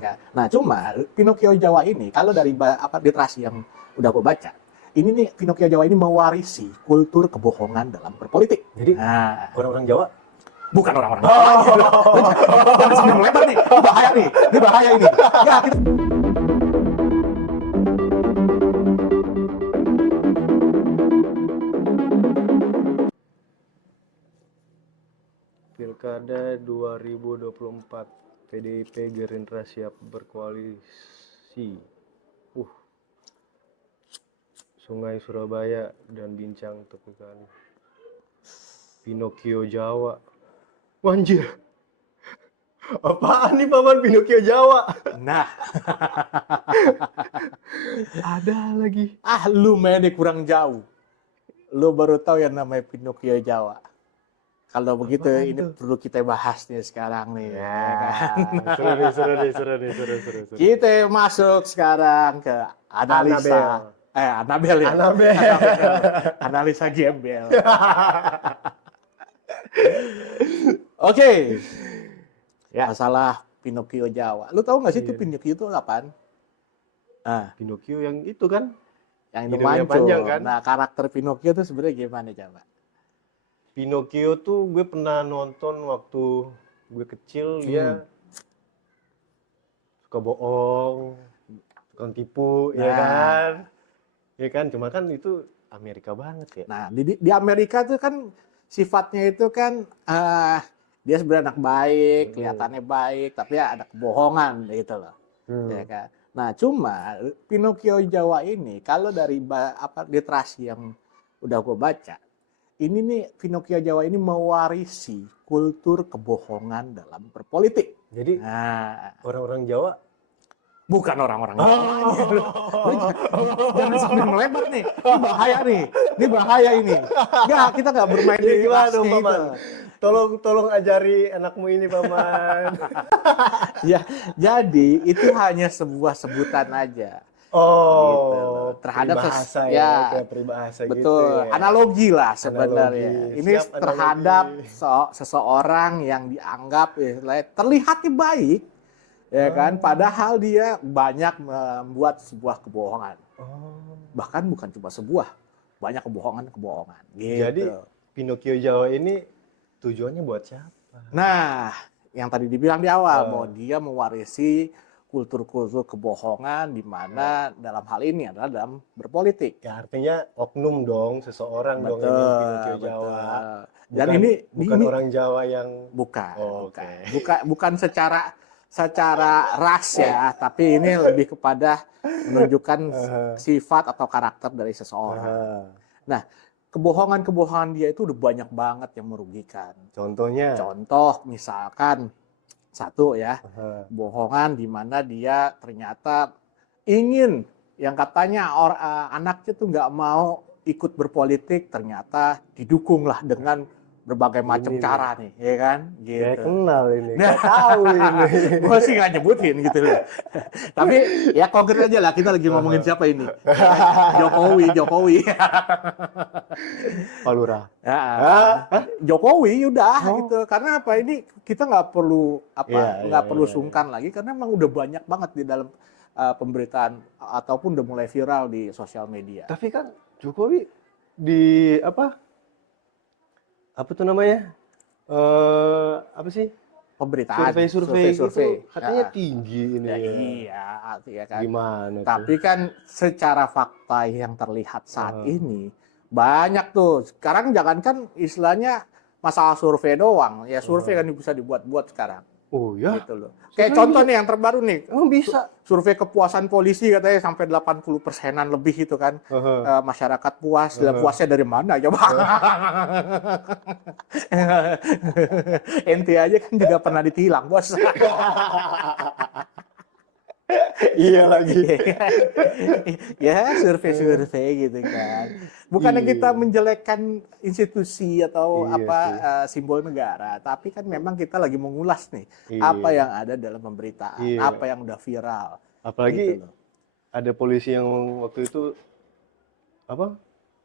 kan. Nah, cuma Pinocchio Jawa ini kalau dari literasi yang udah gue baca, ini nih Pinocchio Jawa ini mewarisi kultur kebohongan dalam berpolitik. Jadi orang-orang Jawa bukan orang-orang Jawa. Jangan sambil melebar nih. Ini bahaya nih. Ini bahaya ini. Ya, kita Pilkada 2024 PDIP Gerindra siap berkoalisi. Sungai Surabaya dan Bincang Tepukan. Pinocchio Jawa. Wanjir. Apaan nih Paman Pinocchio Jawa? nah, Ada lagi. lu mainnya kurang jauh. Lu baru tahu yang namanya Pinocchio Jawa. Kalau begitu Apaan ini tuh? perlu kita bahas nih sekarang nih. Ya kan? Seru. Kita masuk sekarang ke analisa. Anabel ya. Anabel. Analisa gembel. Oke. Ya. Masalah Pinocchio Jawa. Lu tahu nggak sih itu Iya. Pinocchio itu apaan? Pinocchio yang itu kan? Yang itu Hidungnya mancung. panjang kan? Nah, karakter Pinocchio itu sebenarnya gimana coba? Pinocchio tuh gue pernah nonton waktu gue kecil. Dia suka bohong, suka tipu, ya kan? Ya kan, cuma kan itu Amerika banget ya. Nah, di Amerika tuh kan sifatnya itu kan dia sebenarnya anak baik, kelihatannya baik, tapi ya ada kebohongan gitu loh. Ya kan? Nah, cuma Pinocchio Jawa ini kalau dari literasi yang udah gue baca, ini nih Pinocchio Jawa ini mewarisi kultur kebohongan dalam berpolitik. Jadi orang-orang Jawa bukan orang-orang Jawa. Jangan sambil melebar nih. Ini bahaya nih. Ini bahaya ini. Enggak, kita nggak bermain di gimana dong rasnya Paman? itu. Tolong ajari anakmu ini Paman. Ya, jadi itu hanya sebuah sebutan aja. Oh, terhadap peribahasa kayak peribahasa betul, gitu ya. analogi lah sebenarnya. Analogi. Ini Siap, terhadap analogi. seseorang yang dianggap terlihatnya baik, ya kan? Padahal dia banyak membuat sebuah kebohongan. Bahkan bukan cuma sebuah, banyak kebohongan. Gitu. Jadi Pinocchio Jawa ini tujuannya buat siapa? Nah, yang tadi dibilang di awal bahwa dia mewarisi kultur-kultur kebohongan di mana dalam hal ini adalah dalam berpolitik. Ya artinya oknum dong, seseorang dong ini Pinocchio Jawa. Dan bukan orang Jawa yang bukan secara ras ya, tapi ini lebih kepada menunjukkan sifat atau karakter dari seseorang. Nah, kebohongan dia itu udah banyak banget yang merugikan. Contohnya? Contoh misalkan satu ya, bohongan di mana dia ternyata ingin yang katanya anaknya tuh nggak mau ikut berpolitik, ternyata didukunglah dengan berbagai macam cara nih, ya kan? Gitu. Kayak kenal ini, kayak tahu ini. Gue sih nggak nyebutin gitu loh. Tapi ya konkret aja lah, kita lagi ngomongin siapa ini? Jokowi. Pak Lurah. Jokowi udah gitu. Karena apa? Ini kita nggak perlu perlu sungkan lagi karena memang udah banyak banget di dalam pemberitaan ataupun udah mulai viral di sosial media. Tapi kan Jokowi di apa tuh namanya? Apa sih? Pemberitaan, survei gitu, katanya tinggi ini. Iya kan. Gimana tuh? Tapi kan secara fakta yang terlihat saat ini banyak tuh. Sekarang jangankan istilahnya masalah survei doang. Ya survei kan bisa dibuat-buat sekarang. Oh ya? Gitu loh. Kayak contoh nih yang terbaru nih. Bisa. Survei kepuasan polisi katanya sampai 80%-an lebih itu kan. Masyarakat puas. Puasnya dari mana? Coba. Ente aja kan juga pernah ditilang, Bos. Iya lagi. Ya, survei gitu kan. Bukannya kita menjelekkan institusi atau simbol negara, tapi kan memang kita lagi mengulas nih apa yang ada dalam pemberitaan, apa yang udah viral. Apalagi gitu ada polisi yang waktu itu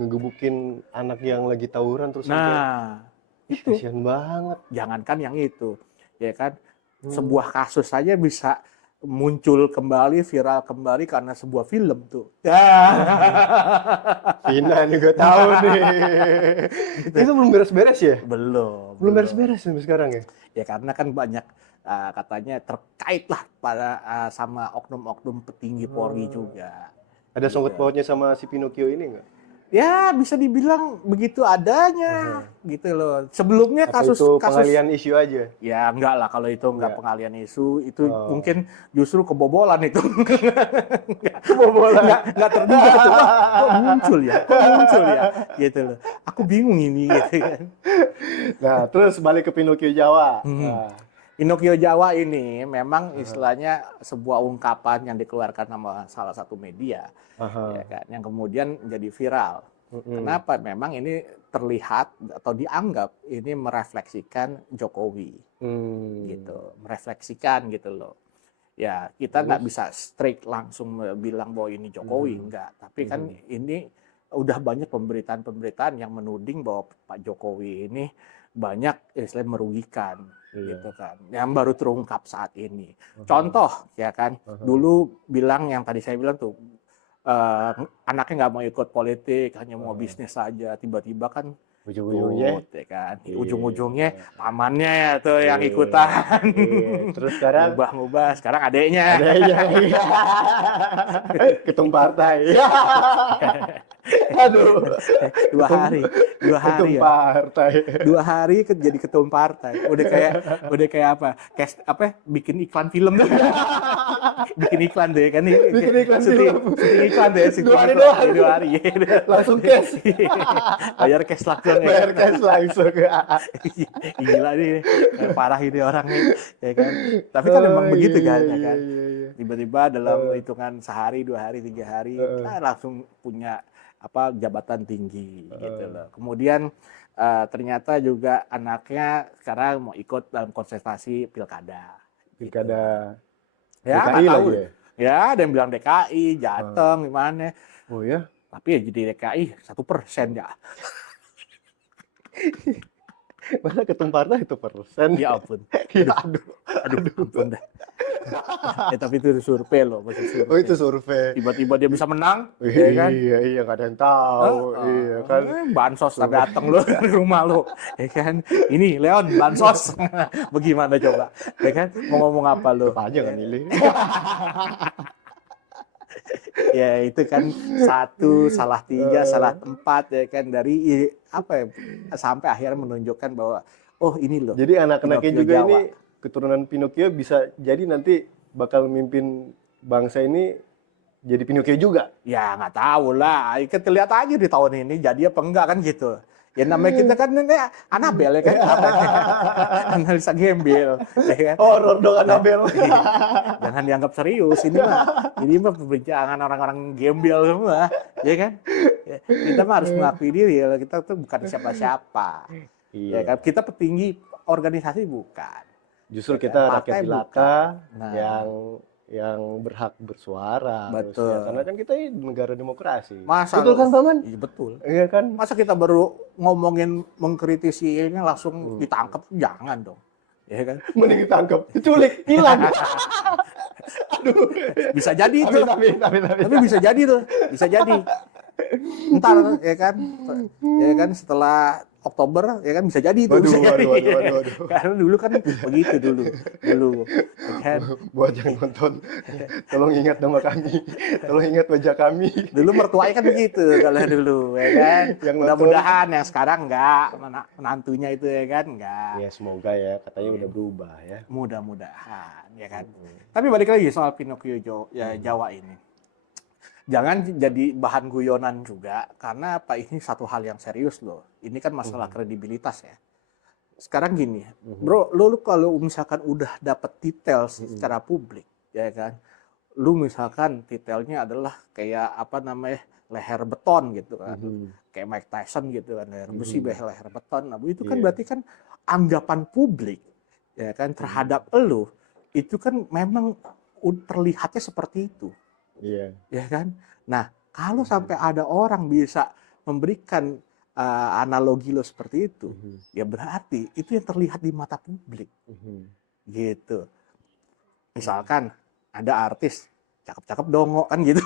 ngegebukin anak yang lagi tawuran terus itu kasihan banget. Jangankan yang itu, ya kan? Sebuah kasus saja bisa muncul kembali, viral kembali karena sebuah film tuh. Vina juga tahu nih. Itu belum beres-beres ya? Belum. Belum beres-beres sampai sekarang ya? Ya karena kan banyak katanya terkait lah pada sama oknum-oknum petinggi Polri juga. Ada Gitu. sangkut pautnya sama si Pinocchio ini nggak? Ya bisa dibilang begitu adanya, gitu loh. Sebelumnya Apa kasus itu pengalian isu aja? ya enggak lah kalau itu enggak Enggak. pengalian isu, itu Oh. mungkin justru kebobolan itu. Kebobolan. Nggak terduga tuh, wah, kok muncul ya, gitu loh. Aku bingung ini, gitu kan. Nah, terus balik ke Pinocchio Jawa. Nah, Pinocchio Jawa ini memang istilahnya sebuah ungkapan yang dikeluarkan sama salah satu media, ya kan, yang kemudian menjadi viral. Kenapa? Memang ini terlihat atau dianggap ini merefleksikan Jokowi, gitu, merefleksikan gitu loh. Ya kita nggak bisa straight langsung bilang bahwa ini Jokowi, enggak. Tapi kan ini udah banyak pemberitaan-pemberitaan yang menuding bahwa Pak Jokowi ini banyak istilahnya merugikan, gitu kan. Yang baru terungkap saat ini. Contoh, ya kan, dulu bilang yang tadi saya bilang tuh, anaknya nggak mau ikut politik, hanya mau bisnis saja. Tiba-tiba kan ujung-ujungnya, ikut, ya kan. Iya. Ujung-ujungnya pamannya ya tuh yang ikutan. Terus sekarang Ngubah-ngubah. Sekarang adeknya. iya. Ketum partai. Aduh, 2 hari ketum ya. partai. 2 hari jadi ketum partai. Udah kayak apa? Bikin iklan film tuh. Bikin iklan deh kan. Bikin iklan syuting iklan deh. 2 hari doang. 2 hari. Langsung cash. Bayar cash langsung ya. Bayar cash langsung. Gila nih, parah ini orang nih, ya kan. Tapi kan memang begitu kan, ya kan. Tiba-tiba dalam hitungan sehari, 2 hari, 3 hari, kita langsung punya jabatan tinggi, gitu loh. Kemudian ternyata juga anaknya sekarang mau ikut dalam kontestasi pilkada. Pilkada Ya, DKI nggak tahu. lagi ya? Ya, ada yang bilang DKI, Jateng, gimana. Oh ya? Tapi ya jadi DKI 1% ya. Masa ketum partai itu persen? Ya ampun. Ya, Aduh, ampun dah. Tapi itu survei loh, masih survei. Oh itu survei. Tiba-tiba dia bisa menang, ya kan? Iya, nggak ada yang tahu. Iya kan. Bansos tak datang lo ke rumah lo, ya kan? Ini Leon, bansos. Bagaimana coba? Ya kan? Mau ngomong apa lo? Apa aja kan milih. Ya itu kan 1, salah 3, salah 4, ya kan, dari sampai akhirnya menunjukkan bahwa oh ini loh. Jadi anak-anaknya Pinocchio juga Jawa. ini keturunan Pinocchio bisa jadi nanti bakal mimpin bangsa ini jadi Pinocchio juga. Ya nggak tahu lah, kita lihat aja di tahun ini jadi apa enggak kan gitu. Ya namanya kita kan ini Anabel ya kan, analisa gembel, ya kan. Horor dong Anabel. Jangan dianggap serius, ini mah perbincangan orang-orang gembel semua, ya kan. Ya, kita mah harus mengakui diri, kita tuh bukan siapa-siapa, ya kan. Kita petinggi organisasi bukan. Justru Ya, kita partai rakyat jelata Nah. yang berhak bersuara. Betul. Harusnya. Karena kan kita ini negara demokrasi. Masa Betul kan Paman? Iya betul. Iya kan? Masa kita baru ngomongin mengkritisi ini langsung ditangkap? Jangan dong. Ya kan? Mending ditangkap, diculik, hilang. Aduh. Bisa jadi itu. Tapi. Tapi bisa jadi tuh. Bisa jadi. Ntar ya kan setelah Oktober ya kan bisa jadi itu. Waduh. Karena dulu kan begitu dulu. Ya kan? Buat yang nonton, tolong ingat nama kami, tolong ingat wajah kami. Dulu mertuanya kan begitu kalau dulu ya kan. Yang Mudah-mudahan yang sekarang enggak, menantunya itu ya kan enggak. Ya semoga ya, katanya udah berubah ya. Mudah-mudahan ya kan. Tapi balik lagi soal Pinocchio Jawa ini. Jangan jadi bahan guyonan juga, karena ini satu hal yang serius loh. Ini kan masalah kredibilitas ya. Sekarang gini, bro, lu kalau misalkan udah dapat detail secara publik, ya kan, lu misalkan detailnya adalah kayak leher beton gitu kan, kayak Mike Tyson gitu kan, leher besi, leher beton. Nah, itu kan berarti kan anggapan publik, ya kan, terhadap lu itu kan memang terlihatnya seperti itu. Iya. Ya kan? Nah, kalau sampai ada orang bisa memberikan analogi lo seperti itu, ya berarti itu yang terlihat di mata publik. Gitu. Misalkan ada artis cakep-cakep dongo kan gitu.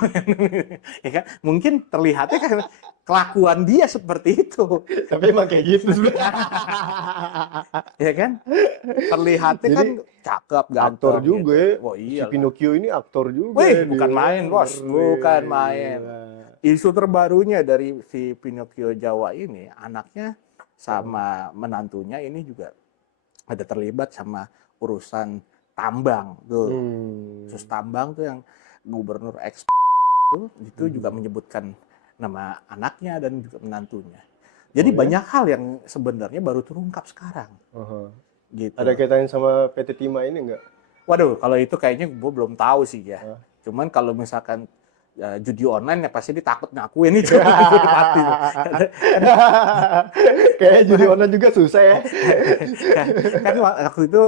Ya kan? Mungkin terlihatnya kan kelakuan dia seperti itu. Tapi emang kayak gitu sebenarnya. Ya kan? Terlihatnya Jadi kan cakep, aktor ganteng juga gitu. ya. Oh Si iyalah. Pinocchio ini aktor juga Wih, ya bukan dia. main, Bos. Bukan main. Gila. Isu terbarunya dari si Pinocchio Jawa ini, anaknya sama menantunya ini juga ada terlibat sama urusan tambang tuh. Khusus tambang tuh yang gubernur ex itu juga menyebutkan nama anaknya dan juga menantunya. Jadi Oh, ya? banyak hal yang sebenarnya baru terungkap sekarang. Gitu. Ada kaitannya sama PT Timah ini enggak? Waduh, kalau itu kayaknya gue belum tahu sih ya. Hah? Cuman kalau misalkan judi online ya pasti dia takut ngakuin itu. Pasti. Kayak judi online juga susah ya. Kan waktu itu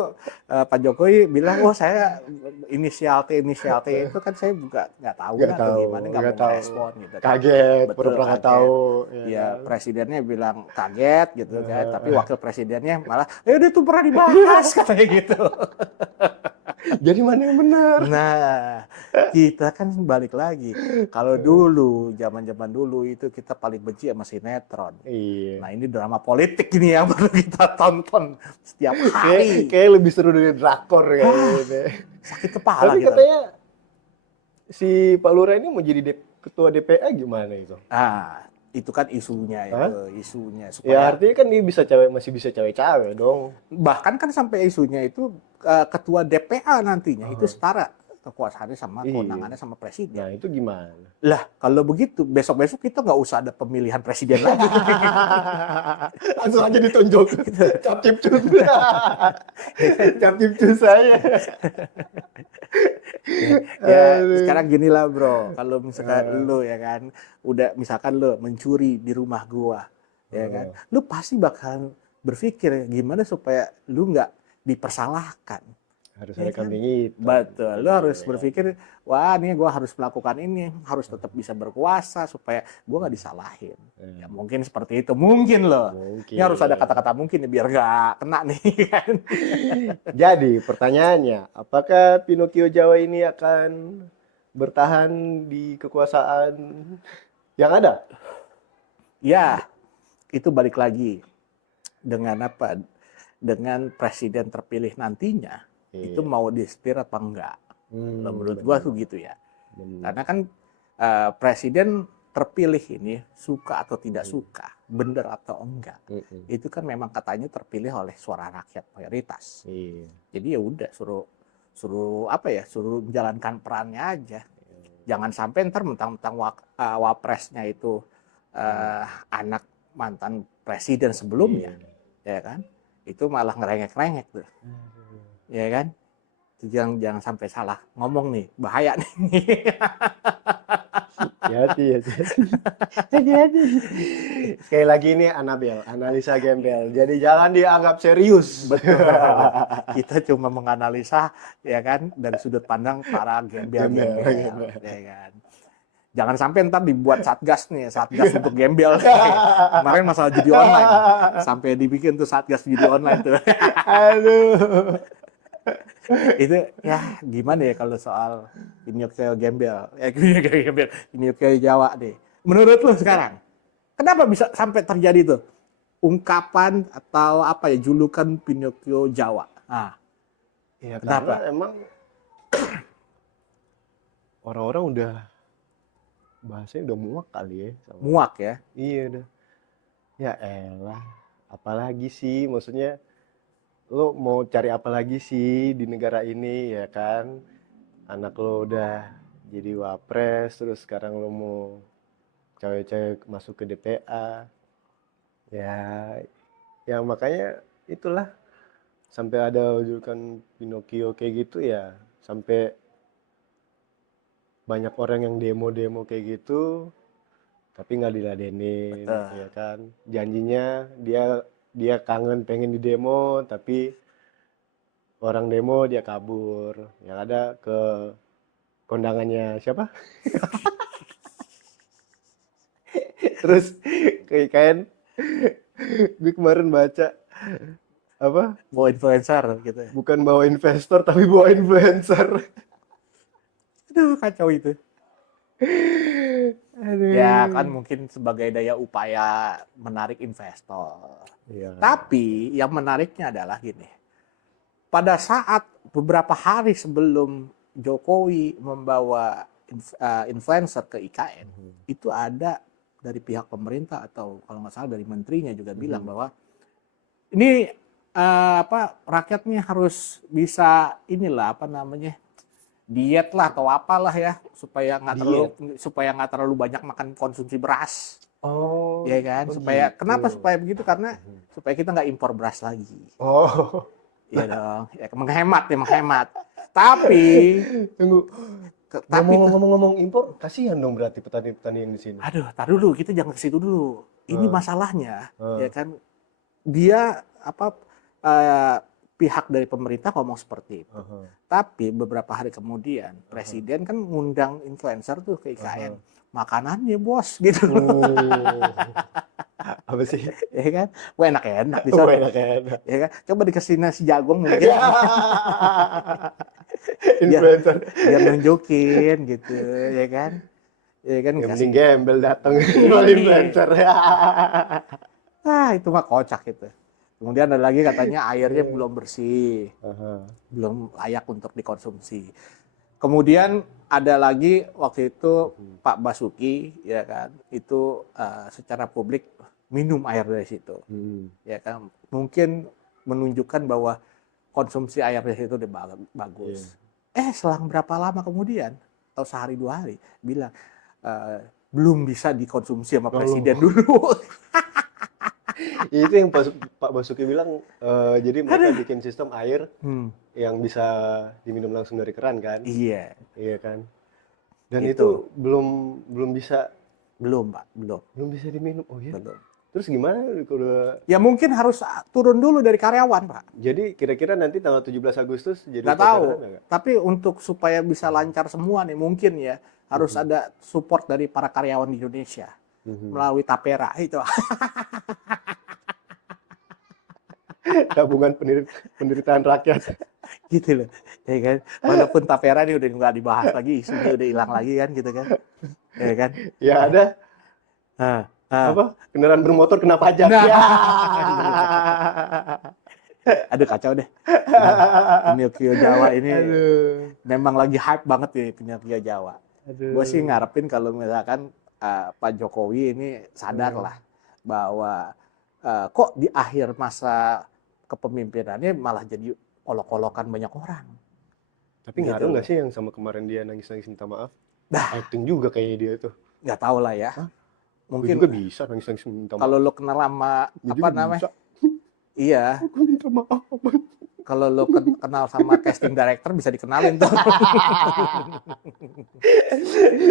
Pak Jokowi bilang, oh saya inisial T itu kan saya juga nggak tahu Nggak lah atau tahu, gimana, nggak nggak mau tahu. respon gitu. Kan. Kaget, Betul, pura-pura nggak kaget. tahu. Ya kan? presidennya bilang kaget gitu kan, tapi wakil presidennya malah, dia tuh pernah dibahas katanya gitu. Jadi mana yang benar? Nah, kita kan balik lagi. Kalau dulu, zaman-zaman dulu itu kita paling benci sama sinetron. Iya. Nah, ini drama politik ini yang perlu kita tonton setiap hari. Kayak lebih seru dari drakor kayaknya. Sakit kepala Tapi kita. katanya si Pak Lurah ini mau jadi ketua DPA gimana itu? Ah, itu kan isunya Hah? itu, isunya Ya supaya artinya kan dia masih bisa cewek-cewek dong. bahkan kan sampai isunya itu ketua DPA nantinya itu setara kekuasaannya sama Iya. kewenangannya sama presiden. Nah itu gimana? Lah, kalau begitu besok-besok kita nggak usah ada pemilihan presiden lagi. Langsung aja ditunjuk. Capcipcus. Capcipcus saya. Ya, Aduh. sekarang gini lah bro, kalau misalkan lu ya kan, udah misalkan lu mencuri di rumah gua, ya kan, lu pasti bakal berpikir gimana supaya lu nggak dipersalahkan. Harus Ya ada kan? kambing hitam. Betul, lu harus Iya. berpikir, wah nih gua harus melakukan ini, harus tetap bisa berkuasa supaya gua nggak disalahin. Ya mungkin seperti itu, mungkin loh. Mungkin. Ini harus ada kata-kata mungkin ya, biar nggak kena nih kan. Jadi pertanyaannya, apakah Pinocchio Jawa ini akan bertahan di kekuasaan yang ada? Ya, itu balik lagi dengan apa? Dengan presiden terpilih nantinya, itu mau disetir apa enggak? Menurut gua tuh gitu ya. Karena kan presiden terpilih ini suka atau tidak suka, benar atau enggak, itu kan memang katanya terpilih oleh suara rakyat mayoritas. Iya. Jadi ya udah suruh apa ya, suruh menjalankan perannya aja. Jangan sampai ntar mentang-mentang wapresnya itu anak mantan presiden sebelumnya, ya kan? Itu malah ngerengek-rengek tuh, ya kan? Itu jangan sampai salah ngomong nih, bahaya nih. Hati. Sekali lagi ini Anabel, analisa gembel. Jadi jangan dianggap serius. Betul. Kita cuma menganalisa ya kan dari sudut pandang para gembel-gembel, ya kan. Jangan sampai ntar dibuat satgas untuk gembel. Kemarin masalah judi online, sampai dibikin tuh satgas judi online tuh. Aduh. Itu ya gimana ya kalau soal Pinocchio gembel, Pinocchio Jawa deh. Menurut lu sekarang, kenapa bisa sampai terjadi tuh ungkapan atau apa ya julukan Pinocchio Jawa? Ah, Ya kenapa? karena emang orang-orang udah bahasanya udah muak kali ya. Muak ya? Iya udah. Ya elah, apalagi sih maksudnya lo mau cari apa lagi sih di negara ini ya kan? Anak lo udah jadi wapres, terus sekarang lo mau cewek-cewek masuk ke DPA. Ya makanya itulah sampai ada julukan Pinocchio kayak gitu ya, sampai banyak orang yang demo-demo kayak gitu tapi nggak diladenin. Betul. Ya kan, janjinya dia kangen pengen di demo tapi orang demo dia kabur, yang ada ke kondangannya siapa. Terus kayak gue kemarin baca apa, Bawa influencer gitu ya. bukan bawa investor tapi bawa influencer. Aduh, kacau itu. Aduh. Ya kan mungkin sebagai daya upaya menarik investor. Iya. Tapi yang menariknya adalah gini. Pada saat beberapa hari sebelum Jokowi membawa influencer ke IKN, itu ada dari pihak pemerintah atau kalau nggak salah dari menterinya juga bilang bahwa ini rakyatnya harus bisa inilah apa namanya diet lah atau apalah ya supaya nggak terlalu banyak makan konsumsi beras. Oh, Ya kan, oh supaya gitu. kenapa supaya begitu karena supaya kita nggak impor beras lagi. Oh, Iya dong, ya menghemat. Tapi tunggu. tapi Ngomong-ngomong impor, kasihan dong berarti petani-petani yang di sini. aduh, tar dulu, kita jangan ke situ dulu. Ini masalahnya, ya kan? Dia pihak dari pemerintah ngomong seperti itu. Tapi beberapa hari kemudian presiden kan ngundang influencer tuh ke IKN. Makanannya bos gitu. Apa sih? Ya kan? Wah enak-enak di sana. Enak. Ya kan? Coba dikasih nasi jagung mungkin. Influencer. Biar nunjukin gitu, ya kan? Ya kan Yang kasih. mending gembel datang jual influencer. Nah, itu mah kocak itu. Kemudian ada lagi katanya airnya belum bersih. Belum layak untuk dikonsumsi. Kemudian ada lagi waktu itu Pak Basuki ya kan, itu secara publik minum air dari situ. Ya kan, mungkin menunjukkan bahwa konsumsi air dari situ udah bagus. Selang berapa lama kemudian, atau sehari 2 hari, bilang belum bisa dikonsumsi sama presiden dulu. Itu yang Pak Basuki bilang, jadi mereka bikin sistem air yang bisa diminum langsung dari keran kan? Iya. Iya kan? Dan itu belum bisa. Belum Pak, belum. Belum bisa diminum. Oh iya? Belum. Terus gimana kalau? Ya mungkin harus turun dulu dari karyawan Pak. Jadi kira-kira nanti tanggal 17 Agustus jadi nggak tahu. Tapi untuk supaya bisa lancar semua nih mungkin ya harus ada support dari para karyawan di Indonesia melalui Tapera itu. Tabungan penderitaan rakyat. Gitu loh. Ya kan? Walaupun Tapera ini udah nggak dibahas lagi, isunya udah hilang lagi kan gitu kan. Ya kan? Ya ada. Apa? Kendaraan bermotor kena pajak. Nah. Ya. Aduh kacau deh. Pinocchio Jawa ini memang lagi hype banget nih Pinocchio Jawa. Gue sih ngarepin kalau misalkan Pak Jokowi ini sadar lah bahwa kok di akhir masa kepemimpinannya malah jadi olok-olokan banyak orang. Tapi ngaruh nggak sih yang sama kemarin dia nangis-nangis minta maaf? Acting juga kayaknya dia tuh. Nggak tahu lah ya. Mungkin juga bisa nangis-nangis minta maaf. Kalau lo kenal sama apa namanya? Iya. Aku minta maaf. Kalau lo kenal sama casting director bisa dikenalin tuh.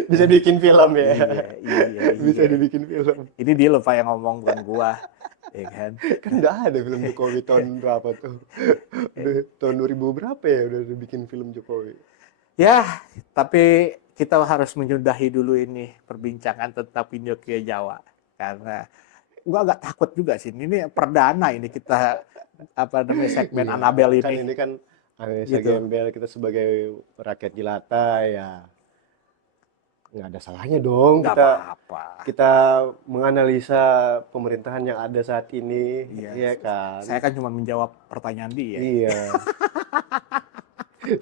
Bisa bikin film ya. Iya. Bisa dibikin film. Ini dia lupa yang ngomong bukan gua. Ya kan? Kan udah ada film Jokowi tahun berapa tuh? Tahun 2000 berapa ya udah bikin film Jokowi. Ya, tapi kita harus menyudahi dulu ini perbincangan tentang Pinocchio Jawa. Karena gua agak takut juga sih. Ini perdana ini kita segmen Anabel ini. Ini kan Anissa Gembel, kita sebagai rakyat jelata ya nggak ada salahnya dong kita menganalisa pemerintahan yang ada saat ini, iya kan? Saya kan cuma menjawab pertanyaan dia. Iya.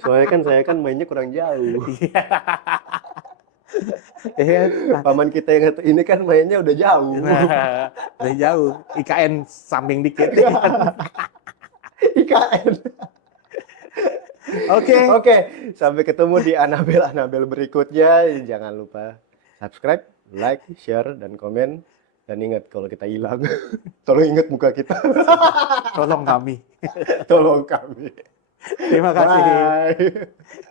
Soalnya saya kan mainnya kurang jauh. Paman kita yang ini kan mainnya udah jauh. Udah jauh. IKN samping dikit. IKN. Oke. Sampai ketemu di Anabel berikutnya. Jangan lupa subscribe, like, share, dan komen. Dan ingat kalau kita hilang, tolong ingat muka kita. Tolong kami. Tolong kami. Terima kasih. Bye.